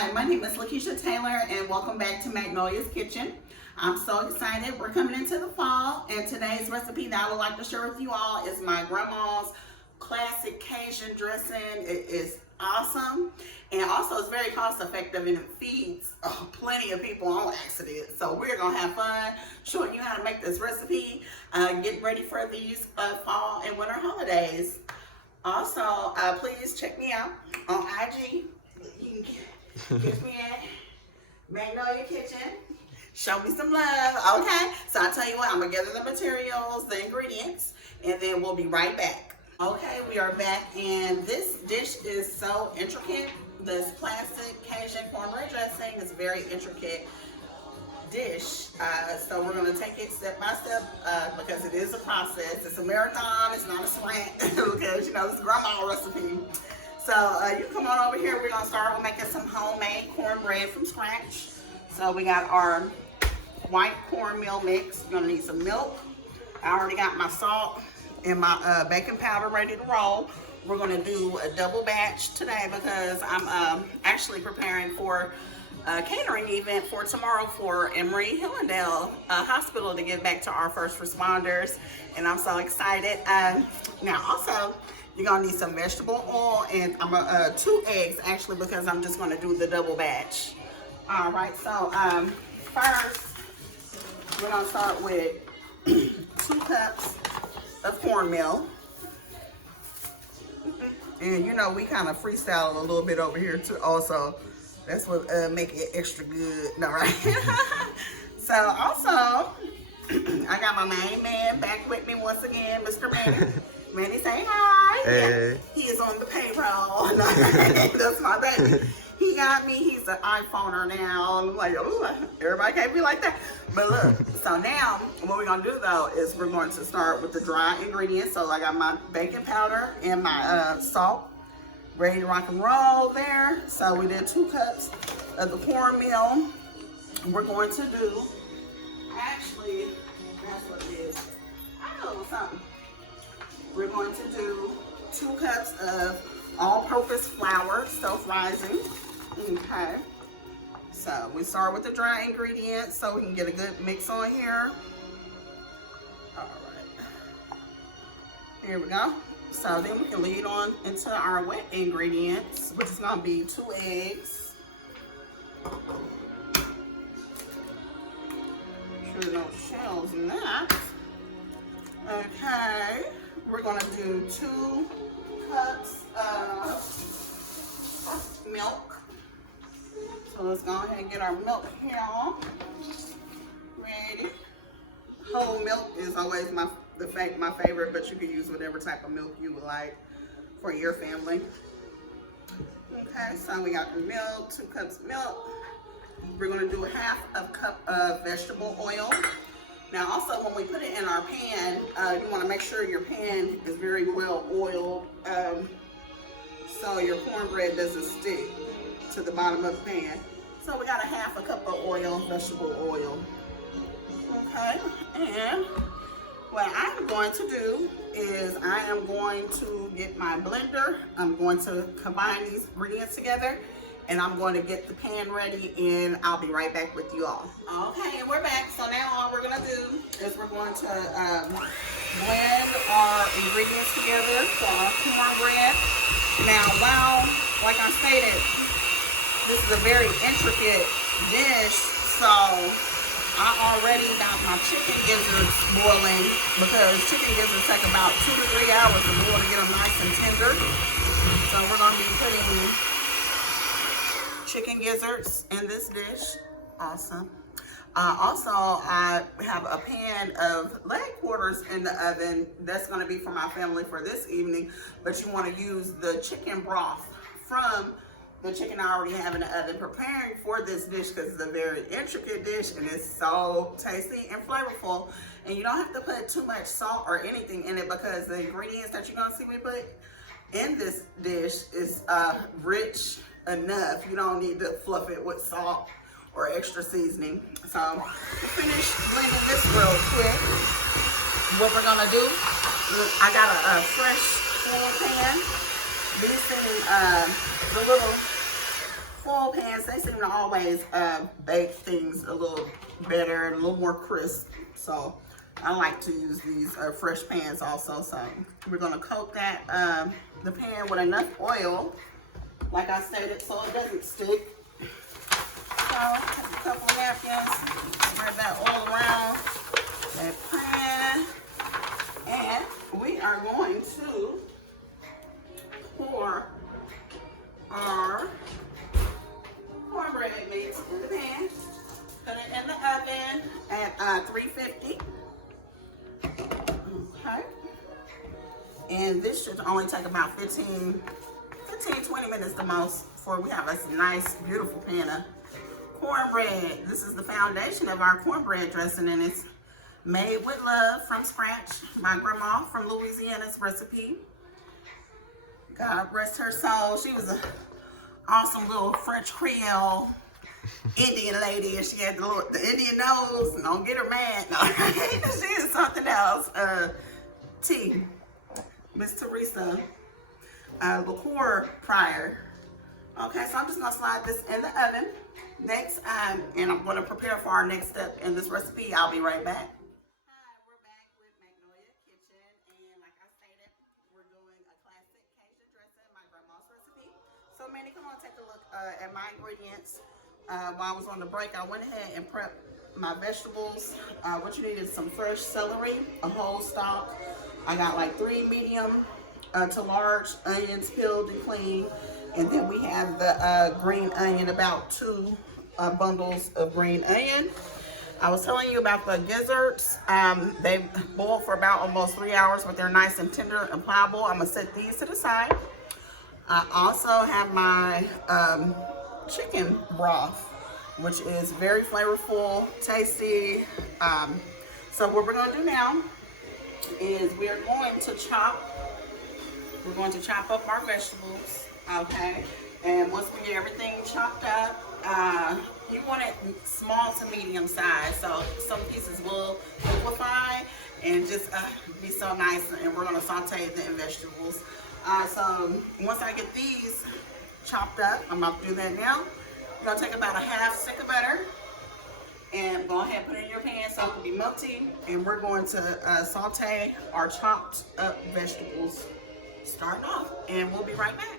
Hi, my name is Lakeisha Taylor and welcome back to Magnolia's Kitchen. I'm so excited. We're coming into the fall and today's recipe that I would like to share with you all is my grandma's classic Cajun dressing. It is awesome and also it's very cost effective and it feeds plenty of people on accident. So we're going to have fun showing you how to make this recipe, getting ready for these fall and winter holidays. Also, please check me out on IG. You can get me at Magnolia Kitchen. Show me some love, okay? So I'll tell you what, I'm gonna gather the materials, the ingredients, and then we'll be right back. Okay, we are back, and this dish is so intricate. This classic Cajun cornbread dressing is a very intricate dish. So we're gonna take it step by step because it is a process. It's a marathon, it's not a sprint because you know this is grandma's recipe. So you come on over here. We're gonna start with making some homemade cornbread from scratch. So we got our white cornmeal mix. You're gonna need some milk. I already got my salt and my baking powder ready to roll. We're gonna do a double batch today because I'm actually preparing for a catering event for tomorrow for Emory Hillendale Hospital to give back to our first responders, and I'm so excited. Now also, you're gonna need some vegetable oil and 2 eggs actually because I'm just gonna do the double batch. All right, so first we're gonna start with 2 cups of cornmeal. And you know we kind of freestyle a little bit over here too also. That's what make it extra good, no, right? So also, I got my main man back with me once again, Mr. Manny. Manny, say hi. Hey. Yeah, he is on the payroll. That's my baby. He got me. He's an iPhoner now. I'm like, oh, everybody can't be like that. But look, so now what we're gonna do though is we're going to start with the dry ingredients. So I got my baking powder and my salt ready to rock and roll there. So we did 2 cups of the cornmeal. We're going to do, actually, that's what it is. I know something. We're going to do 2 cups of all-purpose flour, self-rising. Okay. So we start with the dry ingredients so we can get a good mix on here. All right. Here we go. So then we can lead on into our wet ingredients, which is gonna be 2 eggs. Sure no shells in that. Okay, we're gonna do 2 cups of milk. So let's go ahead and get our milk here on. Ready? Whole milk is always my favorite, but you can use whatever type of milk you would like for your family. Okay, so we got the milk, 2 cups of milk. We're gonna do 1/2 cup of vegetable oil. Now also when we put it in our pan, you wanna make sure your pan is very well oiled so your cornbread doesn't stick to the bottom of the pan. So we got 1/2 cup of oil, vegetable oil. Okay, and what I'm going to do is I am going to get my blender. I'm going to combine these ingredients together and I'm going to get the pan ready and I'll be right back with you all. Okay, and we're back. So now all we're going to do is we're going to blend our ingredients together for our cornbread. Now, like I stated, this is a very intricate dish, so I already got my chicken gizzards boiling because chicken gizzards take about 2 to 3 hours to boil to get them nice and tender. So we're going to be putting chicken gizzards in this dish. Awesome. Also, I have a pan of leg quarters in the oven. That's going to be for my family for this evening, but you want to use the chicken broth from the chicken I already have in the oven preparing for this dish because it's a very intricate dish and it's so tasty and flavorful. And you don't have to put too much salt or anything in it because the ingredients that you're gonna see me put in this dish is rich enough. You don't need to fluff it with salt or extra seasoning. So finish blending this real quick. What we're gonna do, I got a fresh foil pan. These things, the little foil old pans, they seem to always bake things a little better and a little more crisp. So I like to use these fresh pans also. So we're gonna coat that the pan with enough oil, like I stated, so it doesn't stick. So take a couple of napkins, spread that oil around that pan, and we are going to pour our cornbread mix in the pan. Put it in the oven at 350. Okay. And this should only take about 15, 20 minutes the most before we have a nice, beautiful pan of cornbread. This is the foundation of our cornbread dressing, and it's made with love from scratch. My grandma from Louisiana's recipe. God rest her soul. She was an awesome little French Creole Indian lady, and she had the Indian nose. Don't get her mad. No, she is something else. T. Miss Teresa liqueur Pryor. Okay, so I'm just gonna slide this in the oven. Next, and I'm gonna prepare for our next step in this recipe. I'll be right back. Hi, we're back with Magnolia Kitchen, and like I stated, we're doing a classic Cajun dressing, my grandma's recipe. So Manny, come on, take a look at my ingredients. While I was on the break, I went ahead and prepped my vegetables. What you need is some fresh celery, a whole stalk. I got like 3 medium to large onions peeled and cleaned. And then we have the green onion, about 2 bundles of green onion. I was telling you about the gizzards. They boil for about almost 3 hours, but they're nice and tender and pliable. I'm gonna set these to the side. I also have my chicken broth, which is very flavorful, tasty. So what we're gonna do now is we're going to chop up our vegetables, okay? And once we get everything chopped up, you want it small to medium size, so some pieces will liquefy and just be so nice. And we're gonna saute the vegetables. So once I get these chopped up, I'm about to do that now. I'm gonna take about a half stick of butter and go ahead and put it in your pan so it can be melty. And we're going to saute our chopped up vegetables starting off, and we'll be right back.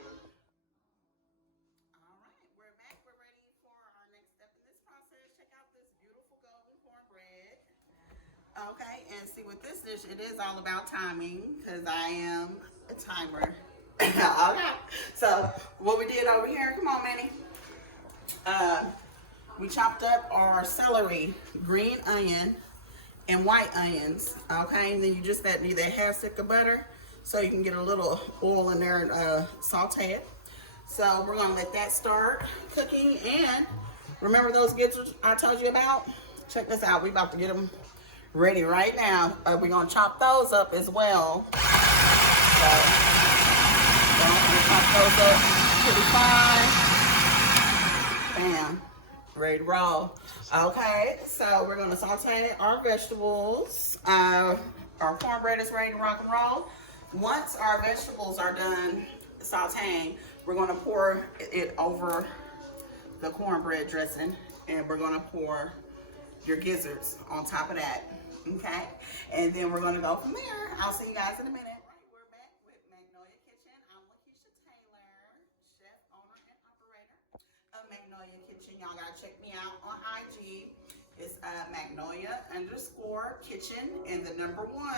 All right, we're back. We're ready for our next step in this process. Check out this beautiful golden cornbread. Okay, and see with this dish, it is all about timing because I am a timer. Okay, so what we did over here, come on, Manny. We chopped up our celery, green onion, and white onions. Okay, and then you just need that half stick of butter so you can get a little oil in there and saute it. So we're gonna let that start cooking. And remember those gizzards I told you about? Check this out. We about to get them ready right now. We're gonna chop those up as well. So we're gonna chop those up pretty fine. Bam. Ready to roll. Okay, so we're gonna saute our vegetables. Our cornbread is ready to rock and roll. Once our vegetables are done sauteing, we're gonna pour it over the cornbread dressing, and we're gonna pour your gizzards on top of that. Okay, and then we're gonna go from there. I'll see you guys in a minute. We're back with Magnolia Kitchen. I'm Lakeisha Taylor, chef, owner, and operator of Magnolia Kitchen. Y'all gotta check me out on IG. It's Magnolia_kitchen and the number 1.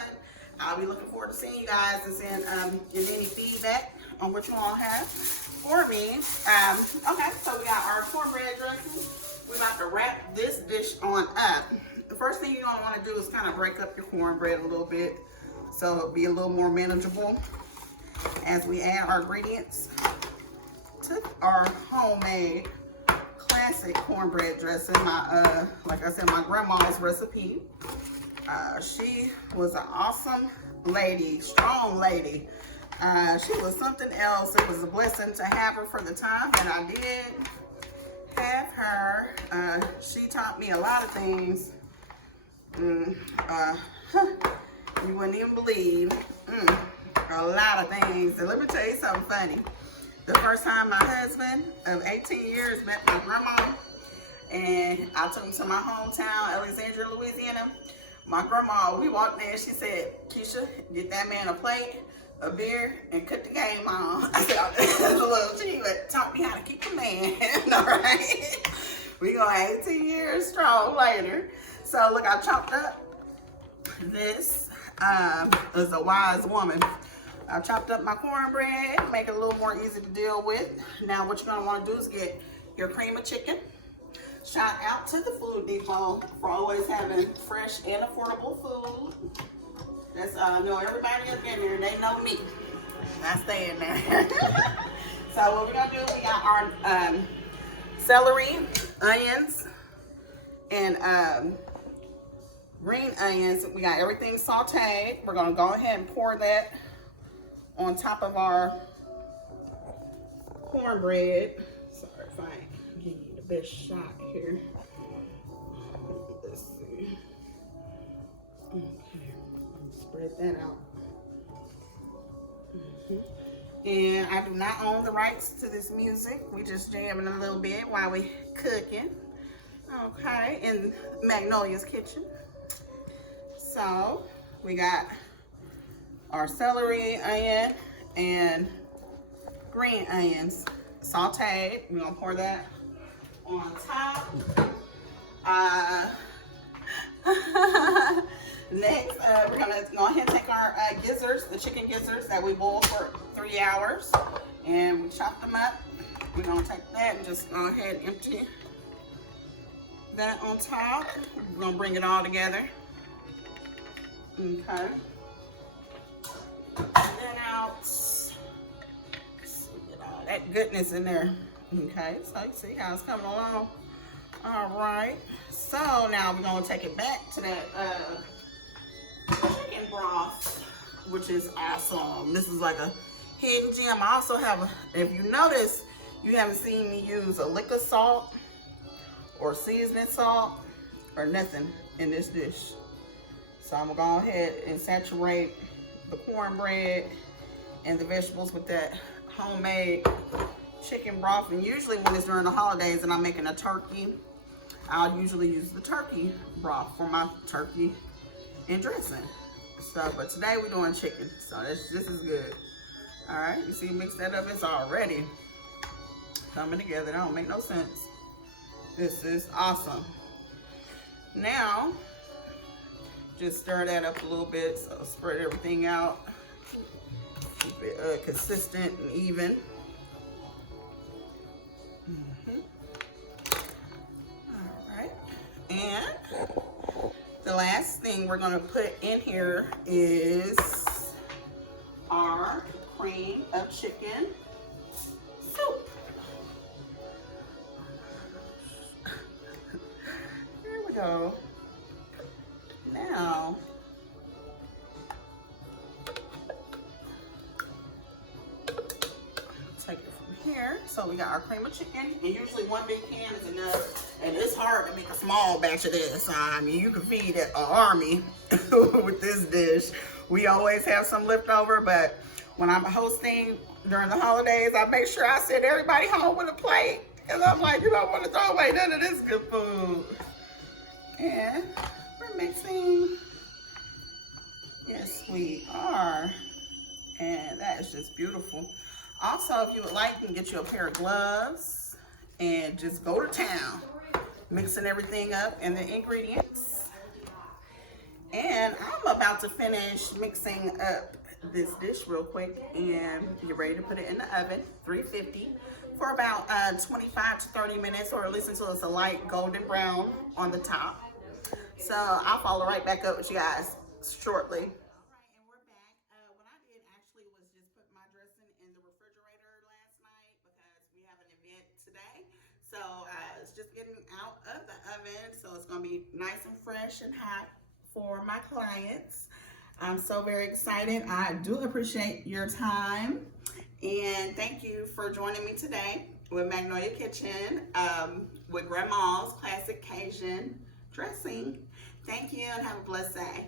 I'll be looking forward to seeing you guys and seeing any feedback on what you all have for me. Okay, so we got our cornbread dressing. We're about to wrap this dish on up. The first thing you're gonna want to do is kind of break up your cornbread a little bit so it'll be a little more manageable as we add our ingredients to our homemade classic cornbread dressing. My like I said, my grandma's recipe. She was an awesome lady, strong lady. She was something else. It was a blessing to have her for the time that I did have her. She taught me a lot of things. You wouldn't even believe. A lot of things. And let me tell you something funny. the first time my husband of 18 years met my grandma, and I took him to my hometown, Alexandria, Louisiana. My grandma, we walked in, she said, Keisha, get that man a plate, a beer, and cut the game on. I said, well, she taught me how to keep a man, all right? We go 18 years strong later. So look, I chopped up this, is a wise woman. I chopped up my cornbread, make it a little more easy to deal with. Now what you're gonna wanna do is get your cream of chicken. Shout out to the Food Depot for always having fresh and affordable food. That's, know everybody up in there, they know me. I stay in there. So what we're gonna do, we got our celery, onions, and green onions. We got everything sauteed. We're gonna go ahead and pour that on top of our cornbread. Sorry if I ain't give you the best shot here. Let's see. Okay, spread that out. And I do not own the rights to this music. We just jamming a little bit while we cooking. Okay, in Magnolia's kitchen. So we got our celery, onion, and green onions sauteed. We're gonna pour that on top. Next, we're gonna go ahead and take our gizzards, the chicken gizzards that we boiled for 3 hours, and we chop them up. We're gonna take that and just go ahead and empty that on top. We're gonna bring it all together. Okay. And then out. Let's see, get all that goodness in there. Okay, so you see how it's coming along. All right. So now we're gonna take it back to that chicken broth, which is awesome. This is like a hidden gem. I also have, if you notice, you haven't seen me use a lick of salt or seasoning salt or nothing in this dish. So I'm gonna go ahead and saturate the cornbread and the vegetables with that homemade chicken broth. And usually when it's during the holidays and I'm making a turkey, I'll usually use the turkey broth for my turkey and dressing. So, but today we're doing chicken, so this is good. All right, you see, mix that up. It's already coming together. That don't make no sense. This is awesome. Now, just stir that up a little bit. So spread everything out. Keep it consistent and even. All right, and the last thing we're gonna put in here is our cream of chicken soup. Here we go. Now, take it from here. So we got our cream of chicken, and usually one big can is enough. And it's hard to make a small batch of this. I mean, you can feed an army with this dish. We always have some left over, but when I'm hosting during the holidays, I make sure I send everybody home with a plate. Because I'm like, you don't want to throw away none of this good food. And we're mixing. Yes, we are. And that is just beautiful. Also, if you would like, you can get you a pair of gloves and just go to town, mixing everything up and the ingredients. And I'm about to finish mixing up this dish real quick and get ready to put it in the oven, 350, for about 25 to 30 minutes, or at least until it's a light golden brown on the top. So I'll follow right back up with you guys shortly. So it's just getting out of the oven, so it's gonna be nice and fresh and hot for my clients. I'm so very excited. I do appreciate your time, and thank you for joining me today with Magnolia Kitchen with Grandma's Classic Cajun dressing. Thank you and have a blessed day.